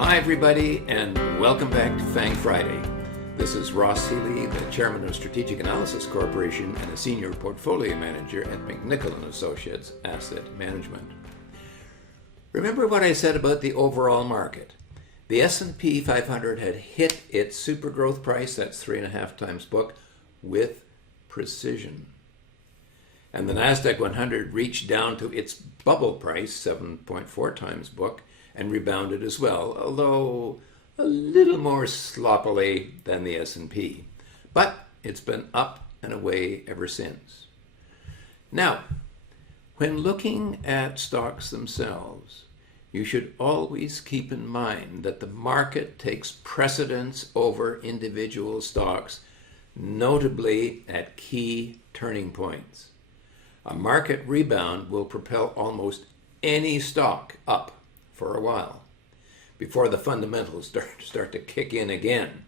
Hi everybody, and welcome back to FANG Friday. This is Ross Healy, the Chairman of Strategic Analysis Corporation and a Senior Portfolio Manager at McNichol & Associates Asset Management. Remember what I said about the overall market? The S&P 500 had hit its super growth price, that's 3.5 times book, with precision. And the NASDAQ 100 reached down to its bubble price, 7.4 times book, and rebounded as well, although a little more sloppily than the S&P. But it's been up and away ever since. Now, when looking at stocks themselves, you should always keep in mind that the market takes precedence over individual stocks, notably at key turning points. A market rebound will propel almost any stock up for a while before the fundamentals start to kick in again.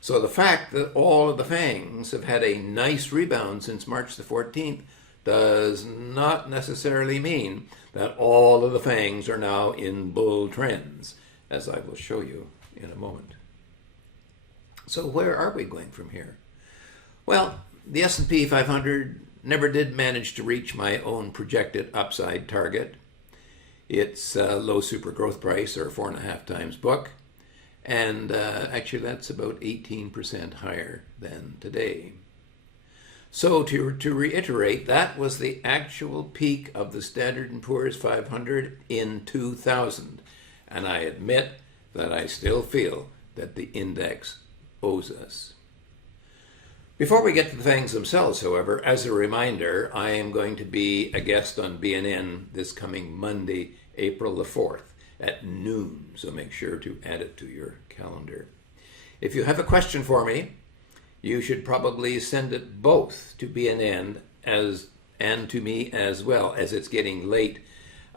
So the fact that all of the FANGs have had a nice rebound since March the 14th does not necessarily mean that all of the FANGs are now in bull trends, as I will show you in a moment. So where are we going from here? Well, the S&P 500 never did manage to reach my own projected upside target. Its low super growth price, or 4.5 times book, and actually that's about 18% higher than today. So to reiterate, that was the actual peak of the Standard & Poor's 500 in 2000, and I admit that I still feel that the index owes us. Before we get to the FANGs themselves, however, as a reminder, I am going to be a guest on BNN this coming Monday, April the 4th at noon, so make sure to add it to your calendar. If you have a question for me, you should probably send it both to BNN and to me as well, as it's getting late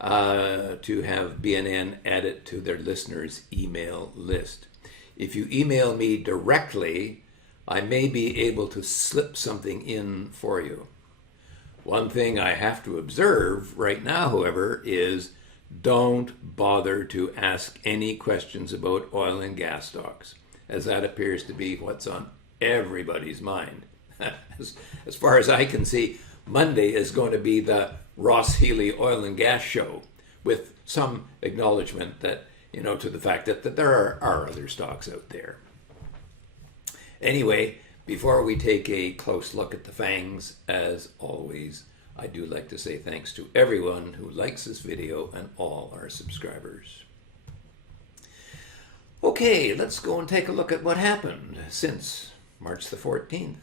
to have BNN add it to their listeners' email list. If you email me directly, I may be able to slip something in for you. One thing I have to observe right now, however, is don't bother to ask any questions about oil and gas stocks, as that appears to be what's on everybody's mind. As far as I can see, Monday is going to be the Ross Healy Oil and Gas Show, with some acknowledgement that, to the fact that there are other stocks out there. Anyway, before we take a close look at the FANGs, as always, I do like to say thanks to everyone who likes this video and all our subscribers. Okay, let's go and take a look at what happened since March the 14th.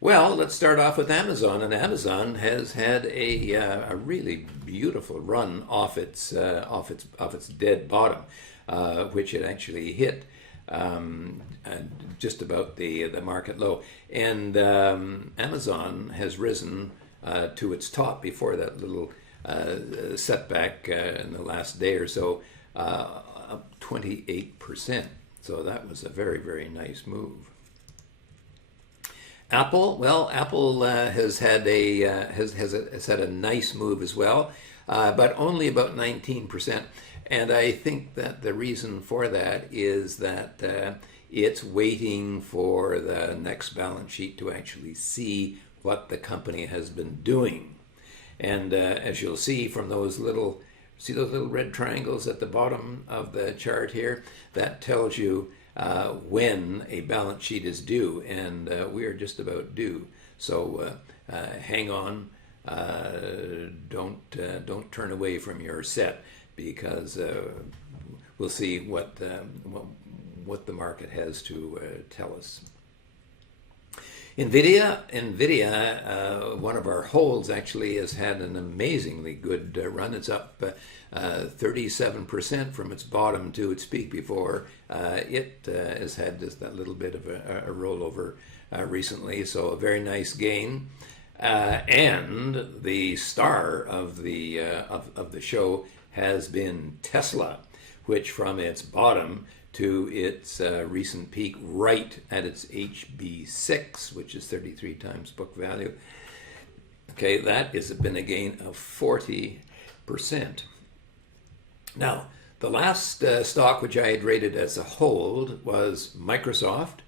Well, let's start off with Amazon, and Amazon has had a really beautiful run off its dead bottom, which it actually hit just about the market low, and Amazon has risen to its top before that little setback in the last day or so, up 28%. So that was a very, very nice move. Apple, well, Apple has had a nice move as well, but only about 19%. And I think that the reason for that is that it's waiting for the next balance sheet to actually see what the company has been doing. And as you'll see from those little red triangles at the bottom of the chart here, that tells you when a balance sheet is due, and we are just about due. So hang on, don't turn away from your set, because we'll see what the market has to tell us. NVIDIA, one of our holds, actually has had an amazingly good run. It's up 37% from its bottom to its peak before. It has had just that little bit of a rollover recently, so a very nice gain. And the star of the show has been Tesla, which from its bottom to its recent peak, right at its HB6, which is 33 times book value. Okay, that has been a gain of 40%. Now, The last stock which I had rated as a hold was Microsoft.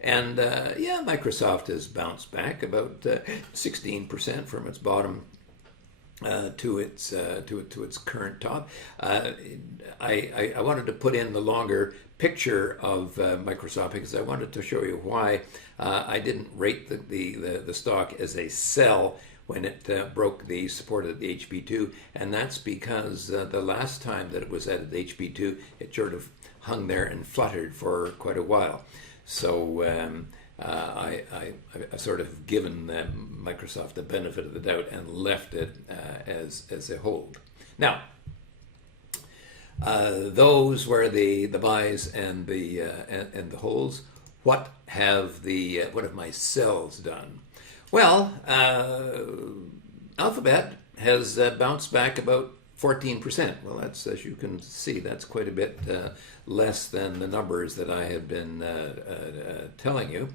And yeah, Microsoft has bounced back about 16% from its bottom to its current top. I wanted to put in the longer picture of Microsoft because I wanted to show you why I didn't rate the stock as a sell when it broke the support at the HP2, and that's because the last time that it was at the HP2, it sort of hung there and fluttered for quite a while. So I sort of given Microsoft the benefit of the doubt and left it as a hold. Now, those were the buys and the holds. What have my sells done? Well, Alphabet has bounced back about 14%. Well, that's, as you can see, that's quite a bit less than the numbers that I had been telling you.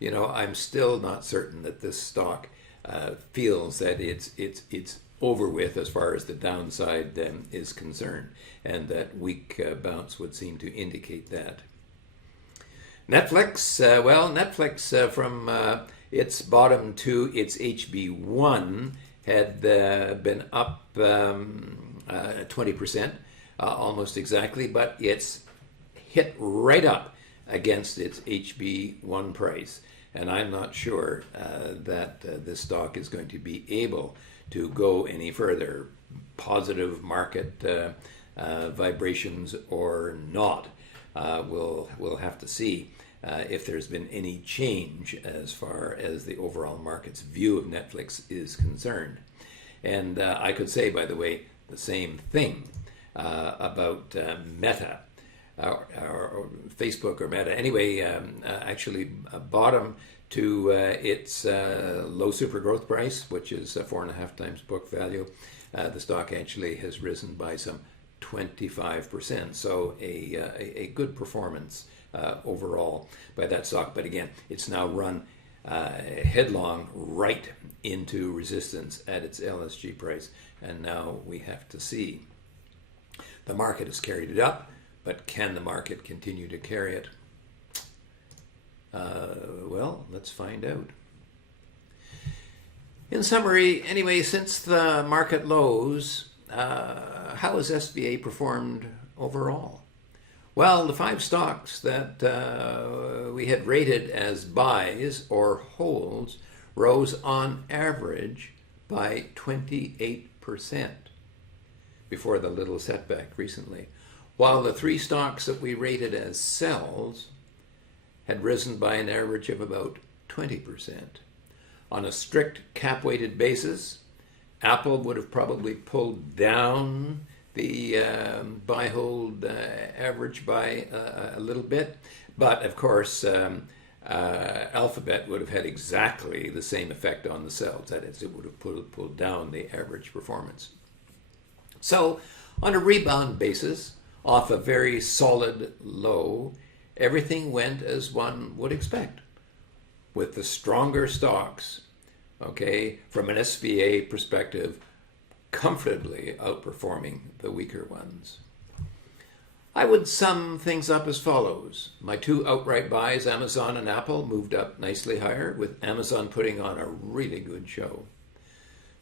You know, I'm still not certain that this stock feels that it's over with as far as the downside is concerned, and that weak bounce would seem to indicate that. Netflix, Netflix from its bottom to its HB1 had been up 20%, almost exactly, but it's hit right up against its HB1 price. And I'm not sure that this stock is going to be able to go any further, positive market vibrations or not. We'll have to see if there's been any change as far as the overall market's view of Netflix is concerned. And I could say, by the way, the same thing about Meta, or Facebook or Meta. Anyway, actually bottom to its low super growth price, which is 4.5 times book value. The stock actually has risen by some 25%. So a good performance overall by that stock. But again, it's now run headlong right into resistance at its LSG price. And now we have to see. The market has carried it up, but can the market continue to carry it? Well, let's find out. In summary, anyway, since the market lows, how has SVA performed overall? Well, the 5 stocks that we had rated as buys or holds rose on average by 28% before the little setback recently, while the 3 stocks that we rated as sells had risen by an average of about 20%. On a strict cap-weighted basis, Apple would have probably pulled down the buy-hold average by a little bit, but of course Alphabet would have had exactly the same effect on the sells. That is, it would have pulled down the average performance. So, on a rebound basis, off a very solid low, everything went as one would expect, with the stronger stocks, okay, from an SVA perspective, comfortably outperforming the weaker ones. I would sum things up as follows. My 2 outright buys, Amazon and Apple, moved up nicely higher, with Amazon putting on a really good show.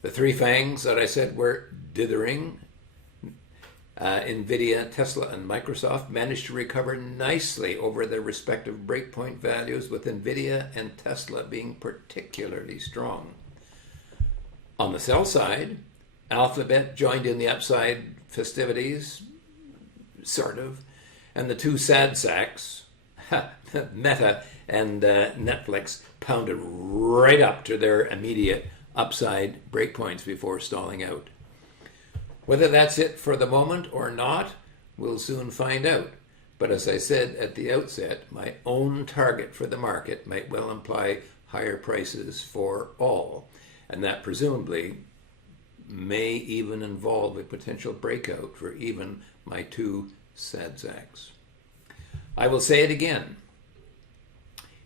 The 3 FANGs that I said were dithering, NVIDIA, Tesla, and Microsoft, managed to recover nicely over their respective breakpoint values, with NVIDIA and Tesla being particularly strong. On the sell side, Alphabet joined in the upside festivities, sort of, and the 2 sad sacks, Meta and Netflix, pounded right up to their immediate upside breakpoints before stalling out. Whether that's it for the moment or not, we'll soon find out. But as I said at the outset, my own target for the market might well imply higher prices for all, and that presumably may even involve a potential breakout for even my 2 sad sacks. I will say it again.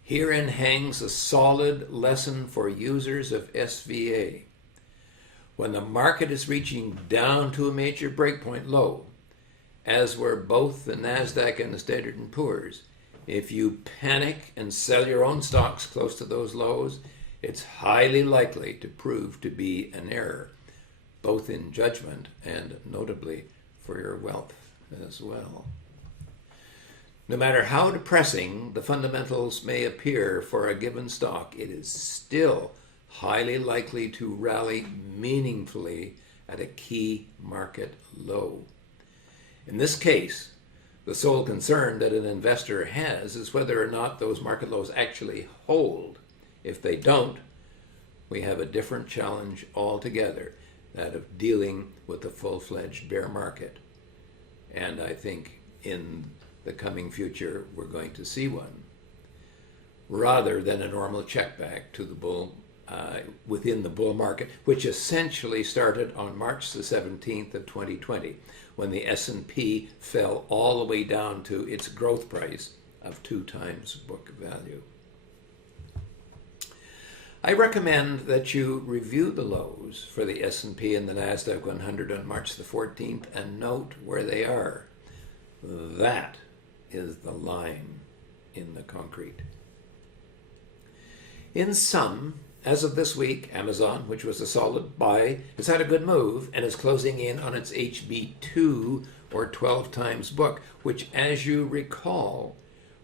Herein hangs a solid lesson for users of SVA. When the market is reaching down to a major breakpoint low, as were both the NASDAQ and the Standard & Poor's, if you panic and sell your own stocks close to those lows, it's highly likely to prove to be an error, both in judgment and notably for your wealth as well. No matter how depressing the fundamentals may appear for a given stock, it is still highly likely to rally meaningfully at a key market low. In this case, the sole concern that an investor has is whether or not those market lows actually hold. If they don't, we have a different challenge altogether, that of dealing with the full-fledged bear market. And I think in the coming future, we're going to see one, rather than a normal check back to the bull within the bull market, which essentially started on March the 17th of 2020, when the S&P fell all the way down to its growth price of 2 times book value. I recommend that you review the lows for the S&P and the NASDAQ 100 on March the 14th and note where they are. That is the line in the concrete. In sum, as of this week, Amazon, which was a solid buy, has had a good move and is closing in on its HB2 or 12 times book, which, as you recall,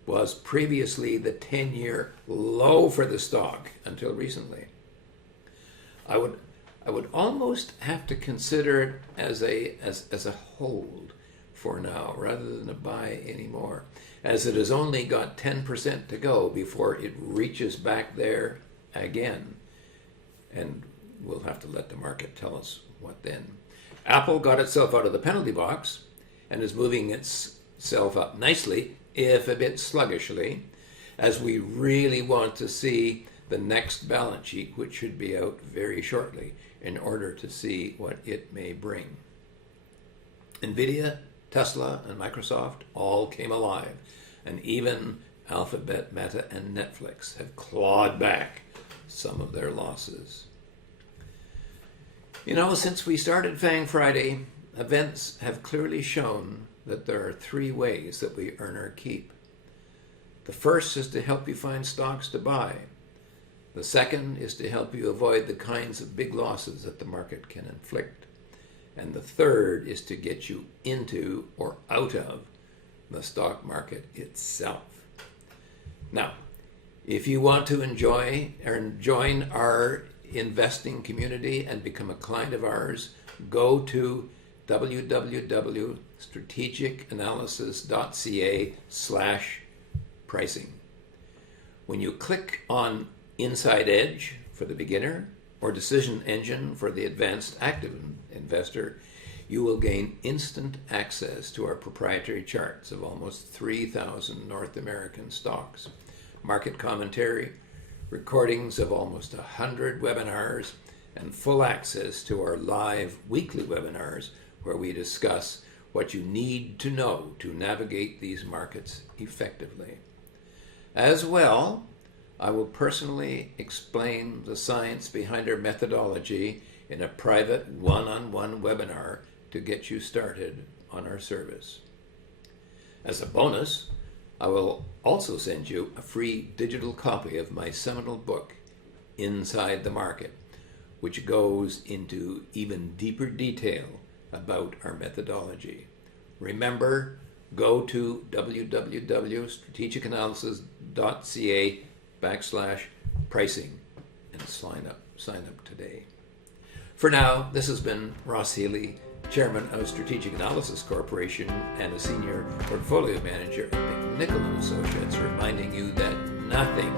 was previously the 10-year low for the stock until recently. I would almost have to consider it as a hold for now, rather than a buy anymore, as it has only got 10% to go before it reaches back there again. And we'll have to let the market tell us what then. Apple got itself out of the penalty box and is moving itself up nicely, if a bit sluggishly, as we really want to see the next balance sheet, which should be out very shortly, in order to see what it may bring. Nvidia, Tesla, and Microsoft all came alive, and even Alphabet, Meta, and Netflix have clawed back some of their losses. You know, since we started FANG Friday, events have clearly shown that there are 3 ways that we earn our keep. The first is to help you find stocks to buy. The second is to help you avoid the kinds of big losses that the market can inflict. And the third is to get you into or out of the stock market itself. Now, if you want to enjoy or join our investing community and become a client of ours, go to www.strategicanalysis.ca/pricing. When you click on Inside Edge for the beginner or Decision Engine for the advanced active investor, you will gain instant access to our proprietary charts of almost 3,000 North American stocks, market commentary, recordings of almost 100 webinars, and full access to our live weekly webinars where we discuss what you need to know to navigate these markets effectively. As well, I will personally explain the science behind our methodology in a private one-on-one webinar to get you started on our service. As a bonus, I will also send you a free digital copy of my seminal book, Inside the Market, which goes into even deeper detail about our methodology. Remember, go to www.strategicanalysis.ca/pricing and sign up today. For now, this has been Ross Healy, Chairman of Strategic Analysis Corporation and a Senior Portfolio Manager at McNichol & Associates, reminding you that nothing,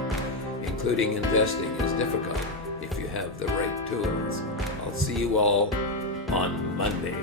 including investing, is difficult if you have the right tools. I'll see you all on Monday.